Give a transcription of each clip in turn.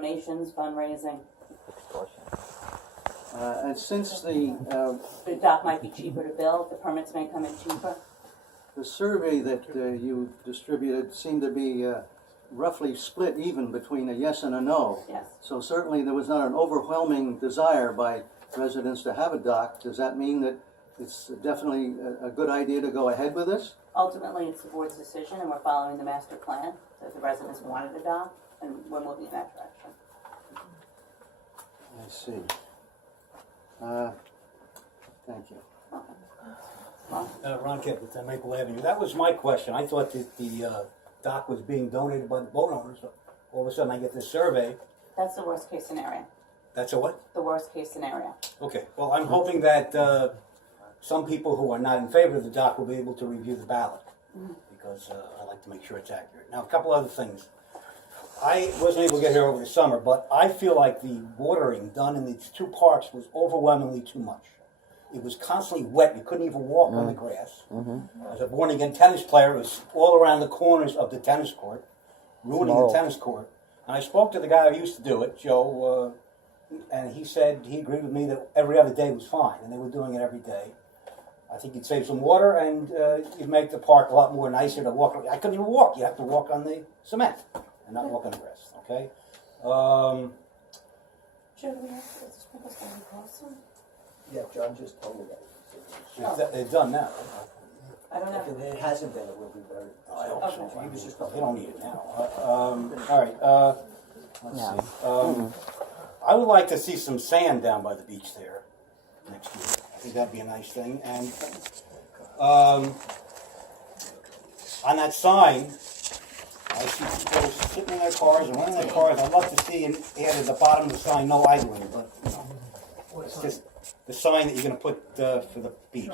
donations, fundraising. And since The dock might be cheaper to build, the permits may come in cheaper. the survey that you distributed seemed to be roughly split even between a yes and a no. Yes. So certainly there was not an overwhelming desire by residents to have a dock. Does that mean that it's definitely a good idea to go ahead with this? Ultimately, it's the board's decision, and we're following the master plan. So if the residents wanted a dock, and we're moving in that direction. I see. Thank you. Ron Kemp with Maple Avenue. That was my question. I thought that the dock was being donated by the boat owners. All of a sudden I get this survey. That's the worst case scenario. That's a what? The worst case scenario. Okay. Well, I'm hoping that some people who are not in favor of the dock will be able to review the ballot. Because I like to make sure it's accurate. Now, a couple other things. I wasn't able to get here over the summer, but I feel like the watering done in these two parks was overwhelmingly too much. It was constantly wet. You couldn't even walk on the grass. As a born-again tennis player, it was all around the corners of the tennis court, ruining the tennis court. And I spoke to the guy who used to do it, Joe, and he said he agreed with me that every other day was fine, and they were doing it every day. I think you'd save some water, and you'd make the park a lot more nicer to walk. I couldn't even walk. You have to walk on the cement and not walk on the grass, okay? Joe, do we have to, is the sprinklers going to be closer? Yeah, John just told me that. It's done now. I don't know. If it hasn't been, it will be very. I hope so. Okay. He was just They don't need it now. All right. Let's see. I would like to see some sand down by the beach there next year. I think that'd be a nice thing. And on that sign, I see people sitting in their cars and running their cars. I'd love to see add at the bottom of the sign, no idling, but you know, it's just the sign that you're going to put for the beach.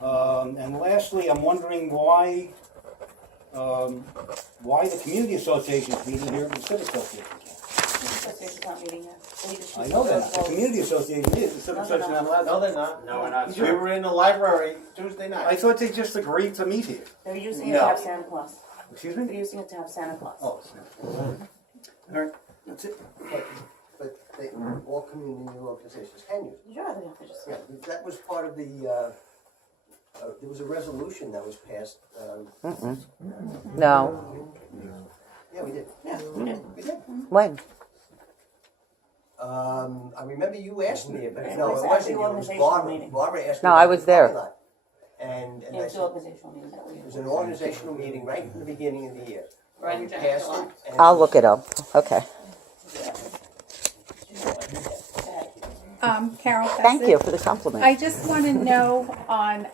And lastly, I'm wondering why the community association is meeting here, but the civic association can't. The association's not meeting yet. I know that. The community association is. The civic association not allowed. No, they're not. No, we're not. We were in the library Tuesday night. I thought they just agreed to meet here. They're using it to have Santa Claus. Excuse They're me? using it to have Santa Claus. Oh, all right. That's it. But they, all community organizations can use it. You'd rather have to just. Yeah, that was part of the, there was a resolution that was passed. No. Yeah, we did. Yeah, we did. We did. When? I remember you asked me about it. It No, was it at wasn't the you. It was organizational Barbara. meeting. Barbara asked me. No, I about was the there. parking lot. And Yeah, I it's the said, organizational meeting that we. it was an organizational meeting right in the beginning of the year. Right And in we passed July. it. and- I'll look it up. Okay. Carol, Thank you for the compliment. I just want to know on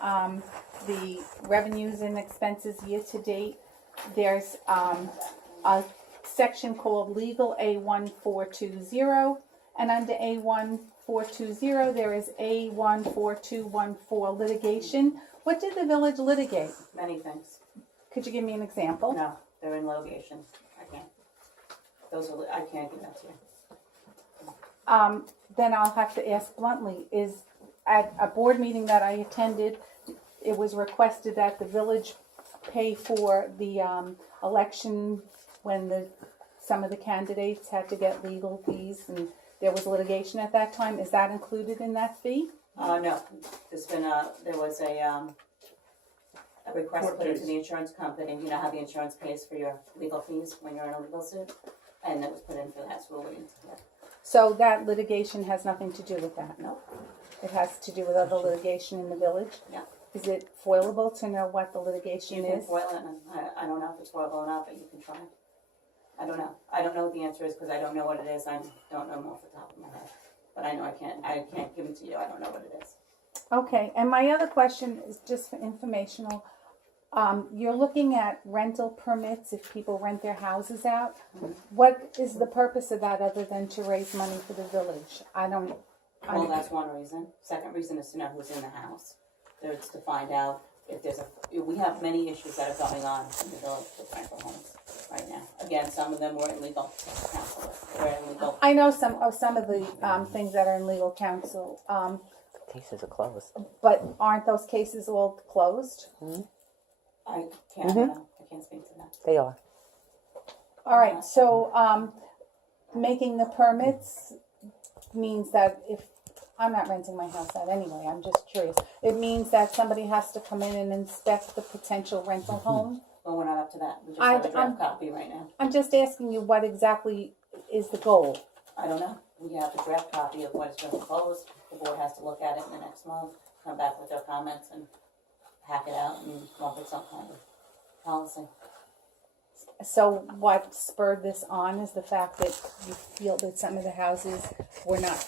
the revenues and expenses year to date, there's a section called Legal A1420, and under A1420 there is A14214 Litigation. What did the village litigate? Many things. Could you give me an example? No, they're in litigation. I can't. Those are, I can't give that to you. Then I'll have to ask bluntly, is at a board meeting that I attended, it was requested that the village pay for the election when some of the candidates had to get legal fees and there was litigation at that time. Is that included in that fee? No, there was a request put into the insurance company. You know how the insurance pays for your legal fees when you're in a legal suit? And it was put in for that, so we're waiting to hear. So that litigation has nothing to do with that? No. It has to do with other litigation in the village? Yeah. Is it foilable to know what the litigation You can is? foil it, and I don't know if it's foilable or not, but you can try. I don't know. I don't know what the answer is because I don't know what it is. I don't know them off the top of my head. But I know I can't give it to you. I don't know what it is. Okay, and my other question is just for informational. You're looking at rental permits if people rent their houses out. What is the purpose of that other than to raise money for the village? Well, that's one reason. Second reason is to know who's in the house. It's to find out if we have many issues that are going on in the village with rental homes right now. Again, some of them were in legal counsel. I know some of the things that are in legal counsel, Cases are closed. but aren't those cases all closed? I can't. I can't speak to that. They are. All right, so making the permits means that if, I'm not renting my house out anyway, I'm just curious. It means that somebody has to come in and inspect the potential rental home? Well, we're not up to that. We just I- have a draft I'm- copy right now. I'm just asking you what exactly is the goal? I don't know. We have a draft copy of what has been proposed. The board has to look at it in the next month, come back with their comments and hack it out and come up with some kind of policy. So what spurred this on is the fact that you feel that some of the houses were not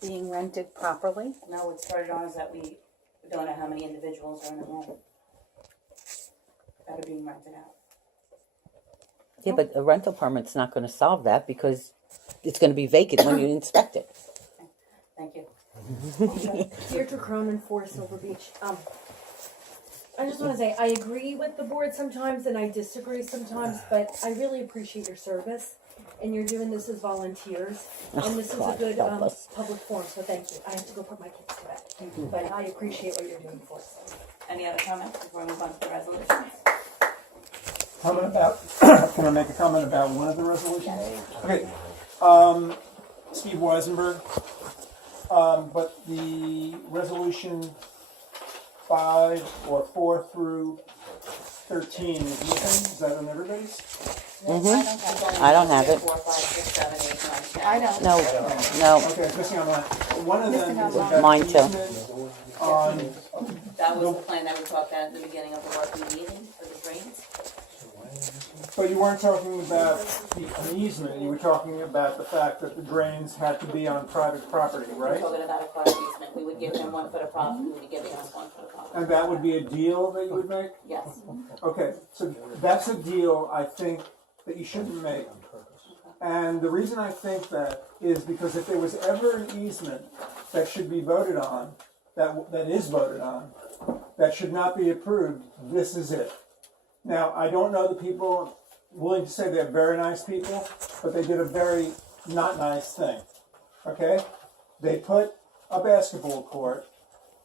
being rented properly? No, what started on is that we don't know how many individuals are in a home that are being rented out. Yeah, but a rental permit's not going to solve that because it's going to be vacant when you inspect it. Thank you. Deirdre Cronin, 4 Silver Beach. I just want to say I agree with the board sometimes and I disagree sometimes, but I really appreciate your service. And you're doing this as volunteers, and this is a God, good help us. public forum. So thank you. I have to go put my kids to bed, but I appreciate what you're doing for us. Any other comments before we move on to the resolutions? Comment about, can I make a comment about one of the resolutions? Okay, Steve Weisenberg, but the resolution 5 or 4 through 13 is missing, is that on everybody's? I don't have it. 4, 5, 6, 7, 8, 9, 10. I don't. No, no. Okay, it's missing on mine. One of them Missing on is mine. about Mine too. easement on, That was the plan that we talked about at the beginning of the working meeting for the drains. but you weren't talking about an easement, you were talking about the fact that the drains had to be on private property, We're right? talking about a car easement. We would give them 1 foot of property, we would give them 1 foot of property. And that would be a deal that you would make? Yes. Okay, so that's a deal I think that you shouldn't make. And the reason I think that is because if there was ever an easement that should be voted on, that is voted on, that should not be approved, this is it. Now, I don't know the people willing to say they're very nice people, but they did a very not nice thing. Okay? They put a basketball court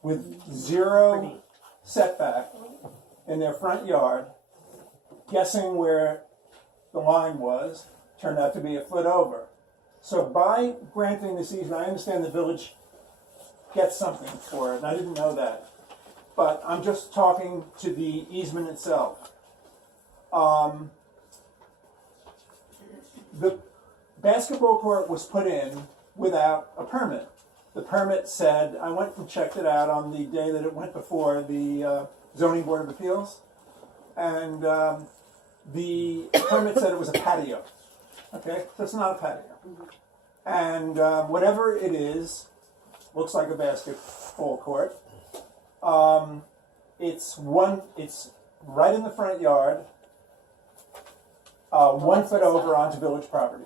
with 0 setback in their front yard, guessing where the line was, turned out to be a foot over. So by granting this easement, I understand the village gets something for it, and I didn't know that. But I'm just talking to the easement itself. The basketball court was put in without a permit. The permit said, I went and checked it out on the day that it went before the zoning board of appeals, and the permit said it was a patio. Okay, so it's not a patio. And whatever it is, looks like a basketball court. It's right in the front yard, 1 foot over onto village property.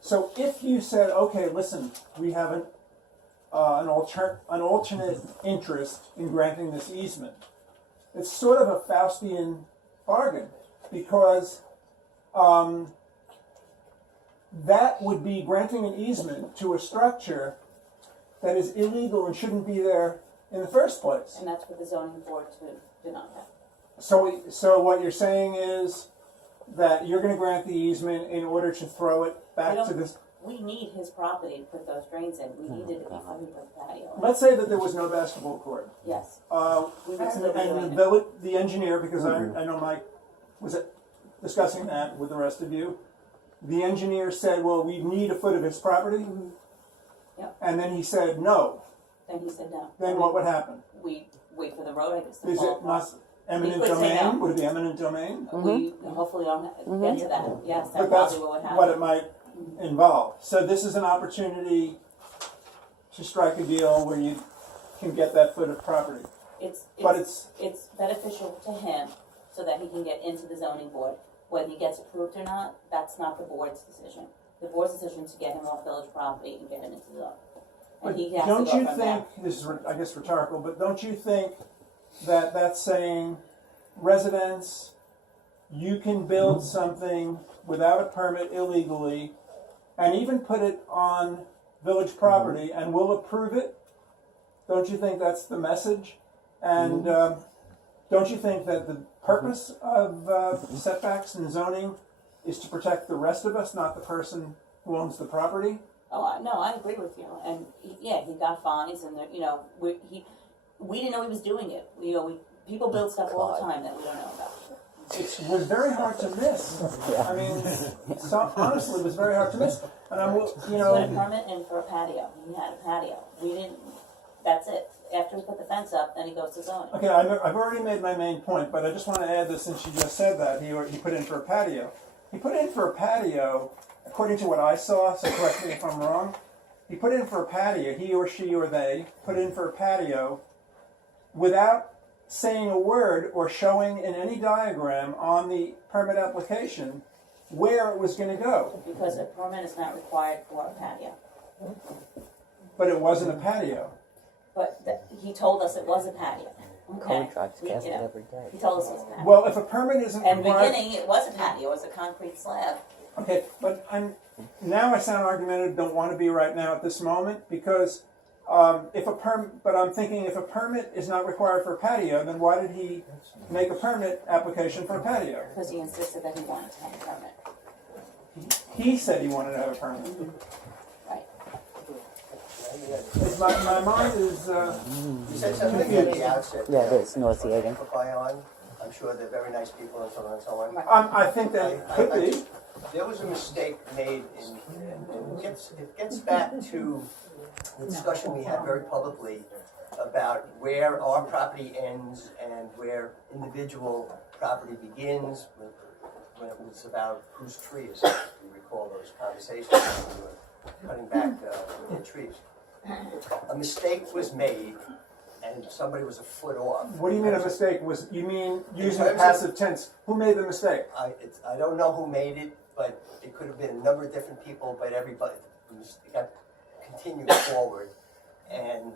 So if you said, okay, listen, we have an alternate interest in granting this easement, it's sort of a Faustian bargain, because that would be granting an easement to a structure that is illegal and shouldn't be there in the first place. And that's what the zoning board to deny that. So what you're saying is that you're going to grant the easement in order to throw it back to this. We need his property to put those drains in. We needed to be funded for the patio. Let's say that there was no basketball court. Yes. And the engineer, because I know Mike was discussing that with the rest of you, the engineer said, well, we need a foot of his property. Yep. And then he said no. Then he said no. Then what would happen? We wait for the road, I guess. to Is fall it not across. eminent could say domain? no. Would it be eminent domain? We hopefully don't get to that. Yes, But that's that's probably what would happen. what it might involve. So this is an opportunity to strike a deal where you can get that foot of property. It's beneficial to him so that he can get into the zoning board. Whether he gets approved or not, that's not the board's decision. The board's decision is to get him off village property and get him into the zone. And But he has don't to go you from think, this is, I guess, rhetorical, but don't you think that that's saying, residents, you can build something without a permit illegally and even put it on village property and we'll approve it? Don't you think that's the message? And don't you think that the purpose of setbacks and zoning is to protect the rest of us, not the person who owns the property? Oh, no, I agree with you, and he got fines, and we didn't know he was doing it. People build stuff all the time that we don't know about. It was very hard to miss. I mean, honestly, it was very hard to miss. And He had a permit in for a patio. He had a patio. We didn't. That's it. After we put the fence up, then he goes to zoning. Okay, I've already made my main point, but I just want to add this since you just said that. He put in for a patio. He put in for a patio, according to what I saw, so correct me if I'm wrong. He put in for a patio, he or she or they put in for a patio without saying a word or showing in any diagram on the permit application where it was going to go. Because a permit is not required for a patio. But it wasn't a patio. But he told us it was a patio. Okay. Code drives past it know, every day. He told us it was a patio. Well, if a permit isn't And required... beginning, it was a patio. It was a concrete slab. Okay, but now I sound argumentative, don't want to be right now at this moment, because but I'm thinking if a permit is not required for a patio, then why did he make a permit application for a patio? Because he insisted that he wanted to have a permit. He said he wanted to have a permit. Right. My mind is, You said something at the outset. Yeah, it is nauseating. For Bion, I'm sure they're very nice people and so on and so on. I think that could be. There was a mistake made and it gets back to the discussion we had very publicly about where our property ends and where individual property begins when it was about whose tree is it. You recall those conversations when we were cutting back the trees. A mistake was made and somebody was a foot off. What do you mean a mistake? You mean using the passive tense? Who made the mistake? I don't know who made it, but it could have been a number of different people, but everybody it got continued forward. And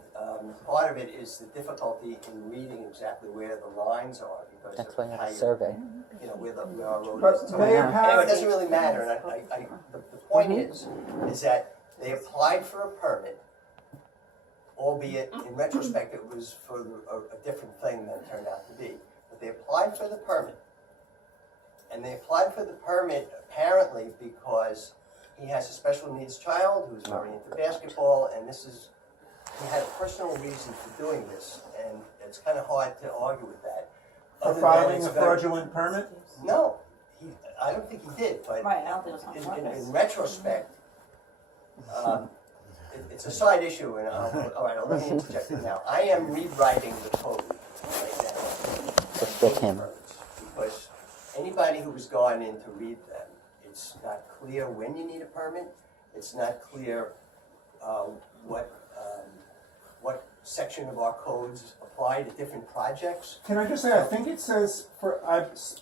part of it is the difficulty in reading exactly where the lines are because That's of why I have how a survey. where our road But is. Mayor Anyway, it Harris, doesn't really matter. And the point is that they applied for a permit, albeit in retrospect it was for a different thing than it turned out to be. But they applied for the permit. And they applied for the permit apparently because he has a special needs child who's very into basketball, and he had a personal reason for doing this, and it's kind of hard to argue with that. for Other than filing it's a very- fraudulent permit? No, I don't think he did, but Right, I don't think it was on purpose. in retrospect, it's a side issue, and let me interject it now. I am rewriting the code right now. To fit him. Because anybody who has gone in to read them, it's not clear when you need a permit. It's not clear what section of our codes apply to different projects. Can I just say, I think it says,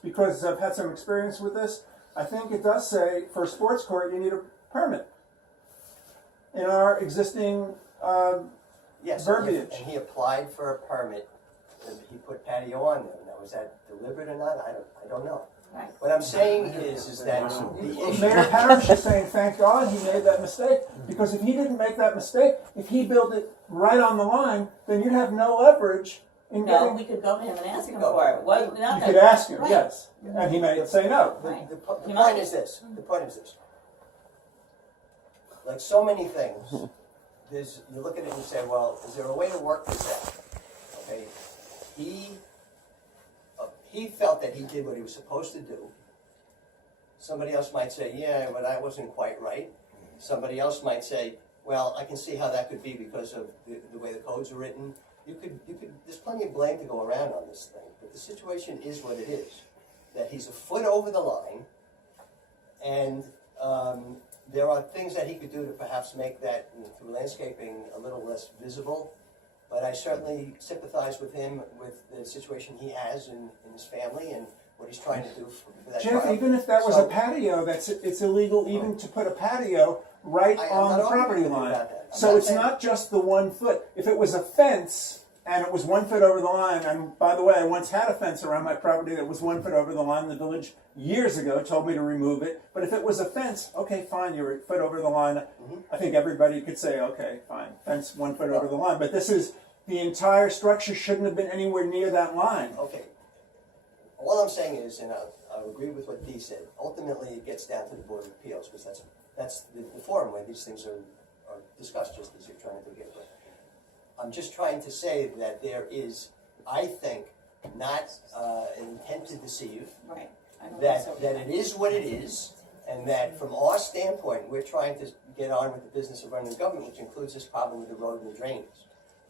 because I've had some experience with this, I think it does say for a sports court you need a permit. In our existing Yes, verbiage. and he applied for a permit, and he put patio on there. Now, was that deliberate or not? I don't know. Right. What I'm saying is that the issue. Mayor Parrish is saying, thank God he made that mistake, because if he didn't make that mistake, if he built it right on the line, then you'd have no leverage in No, getting. we could go to him and ask him for it. Well, we're not You gonna- could ask him, Right. yes, and he may say no. Right. The point is this. The point is this. Like so many things, you look at it and you say, well, is there a way to work this out? Okay, he felt that he did what he was supposed to do. Somebody else might say, yeah, but that wasn't quite right. Somebody else might say, well, I can see how that could be because of the way the codes are written. There's plenty of blame to go around on this thing, but the situation is what it is. That he's a foot over the line, and there are things that he could do to perhaps make that, through landscaping, a little less visible. But I certainly sympathize with him with the situation he has in his family and what he's trying to do for that Jeff, child. even if that was So- a patio, it's illegal even to put a patio right I'm on not the arguing property with you line. about that. I'm So not it's saying- not just the 1 foot. If it was a fence and it was 1 foot over the line, and by the way, I once had a fence around my property that was 1 foot over the line. The village years ago told me to remove it. But if it was a fence, okay, fine, you're a foot over the line. I think everybody could say, okay, fine, fence 1 foot over the line. But the entire structure shouldn't have been anywhere near that line. Okay. All I'm saying is, and I agree with what Dee said, ultimately it gets down to the Board of Appeals, because that's that's the forum where these things are discussed, just as you're trying to get with. I'm just trying to say that there is, I think, not an intent to deceive, Right. I don't think so. that it is what it is, and that from our standpoint, we're trying to get on with the business of running the government, which includes this problem with the road and the drainage.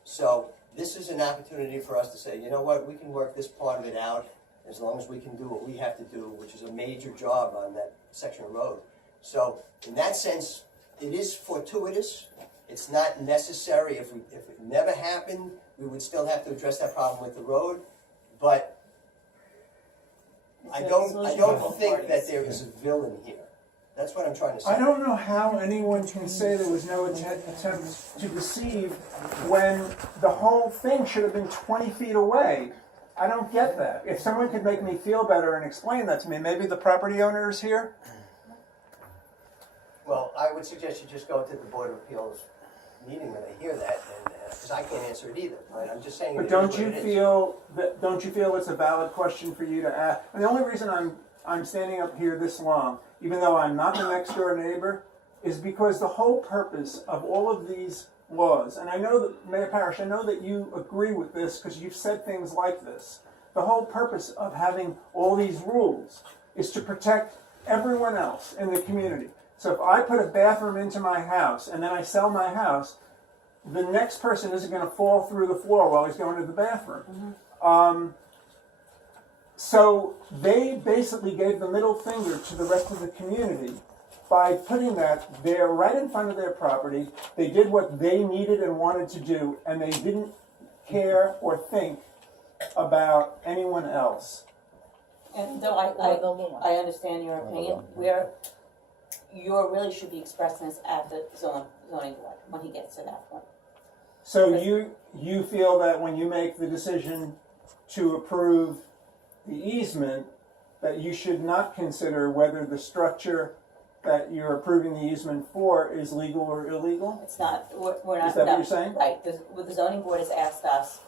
So this is an opportunity for us to say, you know what, we can work this part of it out as long as we can do what we have to do, which is a major job on that section of road. So in that sense, it is fortuitous. It's not necessary. If it never happened, we would still have to address that problem with the road. But I don't think that there is a villain here. That's what I'm trying to say. I don't know how anyone can say there was no attempt to deceive when the whole thing should have been 20 feet away. I don't get that. If someone could make me feel better and explain that to me, maybe the property owner is here? Well, I would suggest you just go to the Board of Appeals meeting when they hear that, because I can't answer it either. Right? I'm just saying. But don't you feel it's a valid question for you to ask? And the only reason I'm standing up here this long, even though I'm not the next door neighbor, is because the whole purpose of all of these laws, and I know that, Mayor Parrish, I know that you agree with this because you've said things like this. The whole purpose of having all these rules is to protect everyone else in the community. So if I put a bathroom into my house and then I sell my house, the next person isn't going to fall through the floor while he's going to the bathroom. So they basically gave the middle finger to the rest of the community by putting that there right in front of their property. They did what they needed and wanted to do, and they didn't care or think about anyone else. And though I understand your opinion, you really should be expressing this at the zoning board when he gets to that point. So you feel that when you make the decision to approve the easement, that you should not consider whether the structure that you're approving the easement for is legal or illegal? It's not, we're not. Is that no, what you're saying? Right, the zoning board has asked us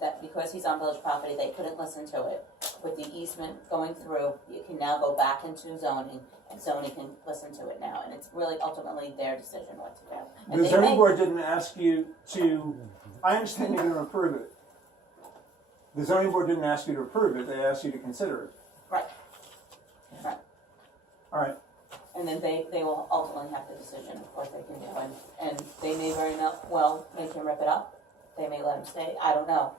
that because he's on village property, they couldn't listen to it. With the easement going through, you can now go back into zoning, and zoning can listen to it now, and it's really ultimately their decision what to do. And The zoning board didn't ask you to, I understand you're going to approve it. The zoning board didn't ask you to approve it, they asked you to consider it. Right. Right. All right. And then they will ultimately have the decision of what they can do, and they may very well make him rip it up. They may let him stay. I don't know.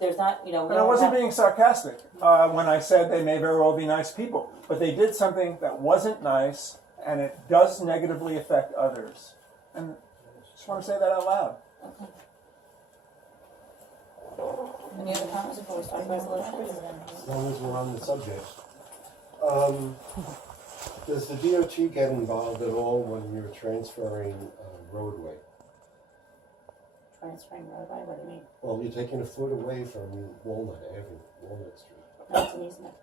There's not, And I wasn't being sarcastic when I said they may very well be nice people, but they did something that wasn't nice, and it does negatively affect others. And I just want to say that out loud. Okay. Any other comments before we start resolutions? As long as we're on the subject. Does the DOT get involved at all when you're transferring a roadway? Transferring roadway, what do you mean? Well, you're taking a foot away from Walnut Avenue, Walnut Street. That's an easement.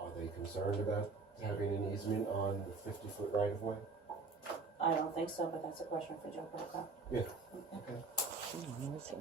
Are they concerned about having an easement on the 50-foot right-of-way? I don't think so, but that's a question for Joe Poquott. Yeah. Okay. Okay.